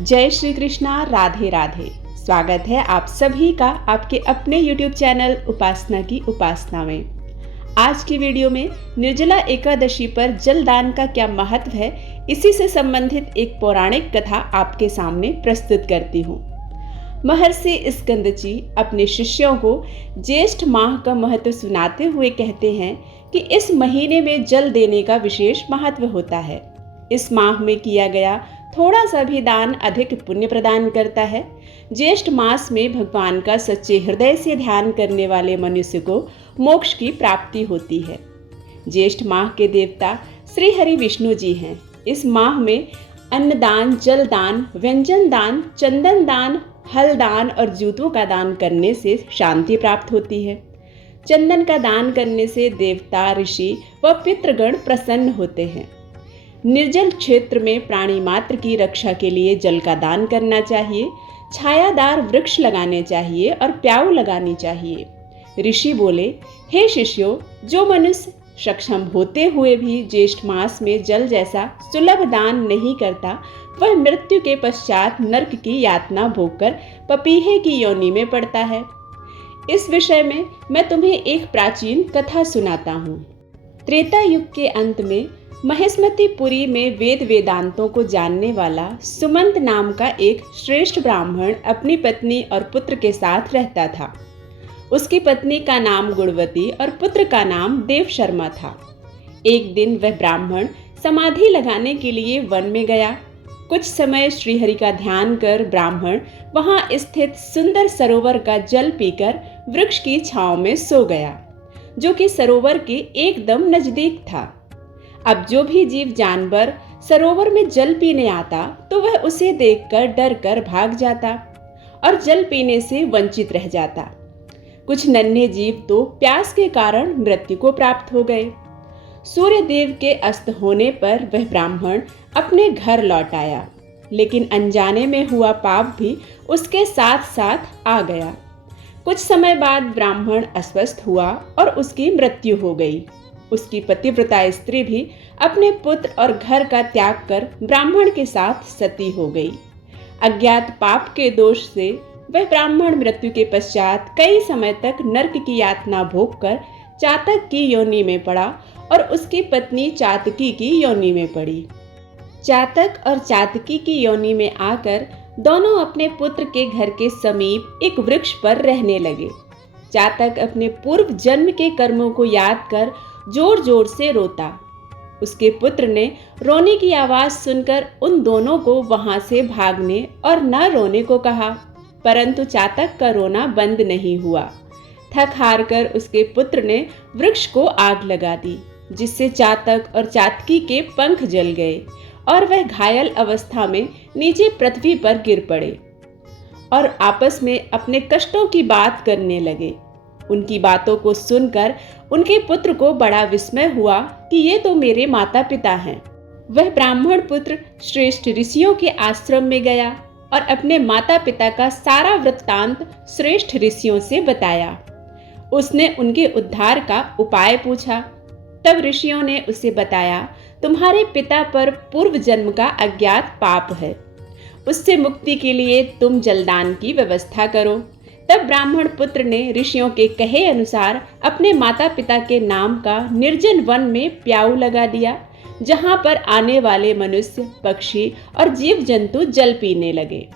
जय श्री कृष्णा, राधे राधे। स्वागत है आप सभी का आपके अपने YouTube चैनल उपासना की उपासना में। आज की वीडियो में निर्जला एकादशी पर जलदान का क्या महत्व है, इसी से संबंधित एक पौराणिक कथा आपके सामने प्रस्तुत करती हूँ। महर्षि स्कंदजी अपने शिष्यों को ज्येष्ठ माह का महत्व सुनाते हुए कहते हैं कि इस महीने में जल देने का विशेष महत्व होता है। इस माह में किया गया थोड़ा सा भी दान अधिक पुण्य प्रदान करता है। ज्येष्ठ मास में भगवान का सच्चे हृदय से ध्यान करने वाले मनुष्य को मोक्ष की प्राप्ति होती है। ज्येष्ठ माह के देवता श्री हरि विष्णु जी हैं। इस माह में अन्नदान, जलदान, व्यंजन दान, चंदन दान, हल दान और जूतों का दान करने से शांति प्राप्त होती है। चंदन का दान करने से देवता, ऋषि व पितृगण प्रसन्न होते हैं। निर्जल क्षेत्र में प्राणी मात्र की रक्षा के लिए जल का दान करना चाहिए। छायादार वृक्ष लगाने चाहिए और प्याऊ लगानी चाहिए। ऋषि बोले, हे शिष्यों, जो मनुष्य सक्षम होते हुए भी ज्येष्ठ मास में जल जैसा सुलभ दान नहीं करता, वह मृत्यु के पश्चात नरक की यातना भोगकर पपीहे की योनि में पड़ता है। इस विषय में मैं तुम्हें एक प्राचीन कथा सुनाता हूँ। त्रेता युग के अंत में महेश्मतीपुरी में वेद वेदांतों को जानने वाला सुमंत नाम का एक श्रेष्ठ ब्राह्मण अपनी पत्नी और पुत्र के साथ रहता था। उसकी पत्नी का नाम गुणवती और पुत्र का नाम देव शर्मा था। एक दिन वह ब्राह्मण समाधि लगाने के लिए वन में गया। कुछ समय श्रीहरि का ध्यान कर ब्राह्मण वहां स्थित सुंदर सरोवर का जल पीकर वृक्ष की छांव में सो गया, जो कि सरोवर के एकदम नजदीक था। अब जो भी जीव जानवर सरोवर में जल पीने आता तो वह उसे देखकर डर कर भाग जाता और जल पीने से वंचित रह जाता। कुछ नन्हे जीव तो प्यास के कारण मृत्यु को प्राप्त हो गए। सूर्य देव के अस्त होने पर वह ब्राह्मण अपने घर लौट आया, लेकिन अनजाने में हुआ पाप भी उसके साथ साथ आ गया। कुछ समय बाद ब्राह्मण अस्वस्थ हुआ और उसकी मृत्यु हो गई। उसकी पतिव्रता स्त्री भी अपने पुत्र और घर का त्याग कर ब्राह्मण के साथ सती हो गई। अज्ञात पाप के दोष से वह ब्राह्मण मृत्यु के पश्चात कई समय तक नरक की यातना भोगकर चातक की योनि में पड़ा और उसकी पत्नी चातकी की योनि में पड़ी। चातक और चातकी की योनि में आकर दोनों अपने पुत्र के घर के समीप एक वृक्ष पर रहने लगे। चातक अपने पूर्व जन्म के कर्मों को याद कर जोर जोर से रोता। उसके पुत्र ने रोने की आवाज सुनकर उन दोनों को वहां से भागने और न रोने को कहा, परंतु चातक का रोना बंद नहीं हुआ। थक हार कर उसके पुत्र ने वृक्ष को आग लगा दी, जिससे चातक और चातकी के पंख जल गए और वह घायल अवस्था में नीचे पृथ्वी पर गिर पड़े और आपस में अपने कष्टों की बात करने लगे। उनकी बातों को सुनकर उनके पुत्र को बड़ा विस्मय हुआ कि ये तो मेरे माता पिता हैं। वह ब्राह्मण पुत्र श्रेष्ठ ऋषियों के आश्रम में गया और अपने माता पिता का सारा वृत्तांत श्रेष्ठ ऋषियों से बताया। उसने उनके उद्धार का उपाय पूछा। तब ऋषियों ने उसे बताया, तुम्हारे पिता पर पूर्व जन्म का अज्ञात पाप है, उससे मुक्ति के लिए तुम जलदान की व्यवस्था करो। तब ब्राह्मण पुत्र ने ऋषियों के कहे अनुसार अपने माता पिता के नाम का निर्जन वन में प्याऊ लगा दिया, जहां पर आने वाले मनुष्य, पक्षी और जीव जंतु जल पीने लगे।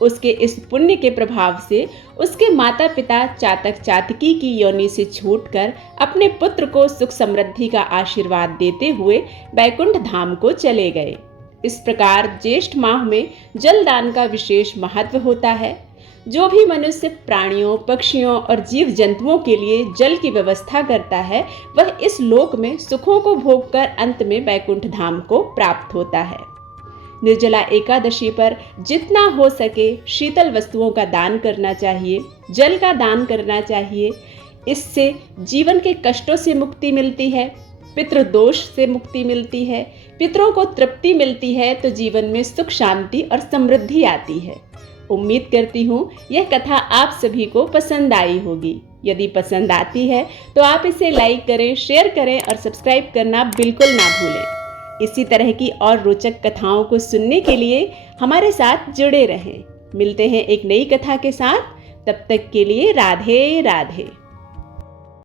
उसके इस पुण्य के प्रभाव से उसके माता पिता चातक चातकी की योनि से छूटकर अपने पुत्र को सुख समृद्धि का आशीर्वाद देते हुए बैकुंठ धाम को चले गए। इस प्रकार ज्येष्ठ माह में जलदान का विशेष महत्व होता है। जो भी मनुष्य प्राणियों, पक्षियों और जीव जंतुओं के लिए जल की व्यवस्था करता है, वह इस लोक में सुखों को भोगकर अंत में बैकुंठ धाम को प्राप्त होता है। निर्जला एकादशी पर जितना हो सके शीतल वस्तुओं का दान करना चाहिए, जल का दान करना चाहिए। इससे जीवन के कष्टों से मुक्ति मिलती है, पितृदोष से मुक्ति मिलती है, पितरों को तृप्ति मिलती है, तो जीवन में सुख, शांति और समृद्धि आती है। उम्मीद करती हूँ यह कथा आप सभी को पसंद आई होगी। यदि पसंद आती है तो आप इसे लाइक करें, शेयर करें और सब्सक्राइब करना बिल्कुल ना भूलें। इसी तरह की और रोचक कथाओं को सुनने के लिए हमारे साथ जुड़े रहें। मिलते हैं एक नई कथा के साथ। तब तक के लिए राधे राधे।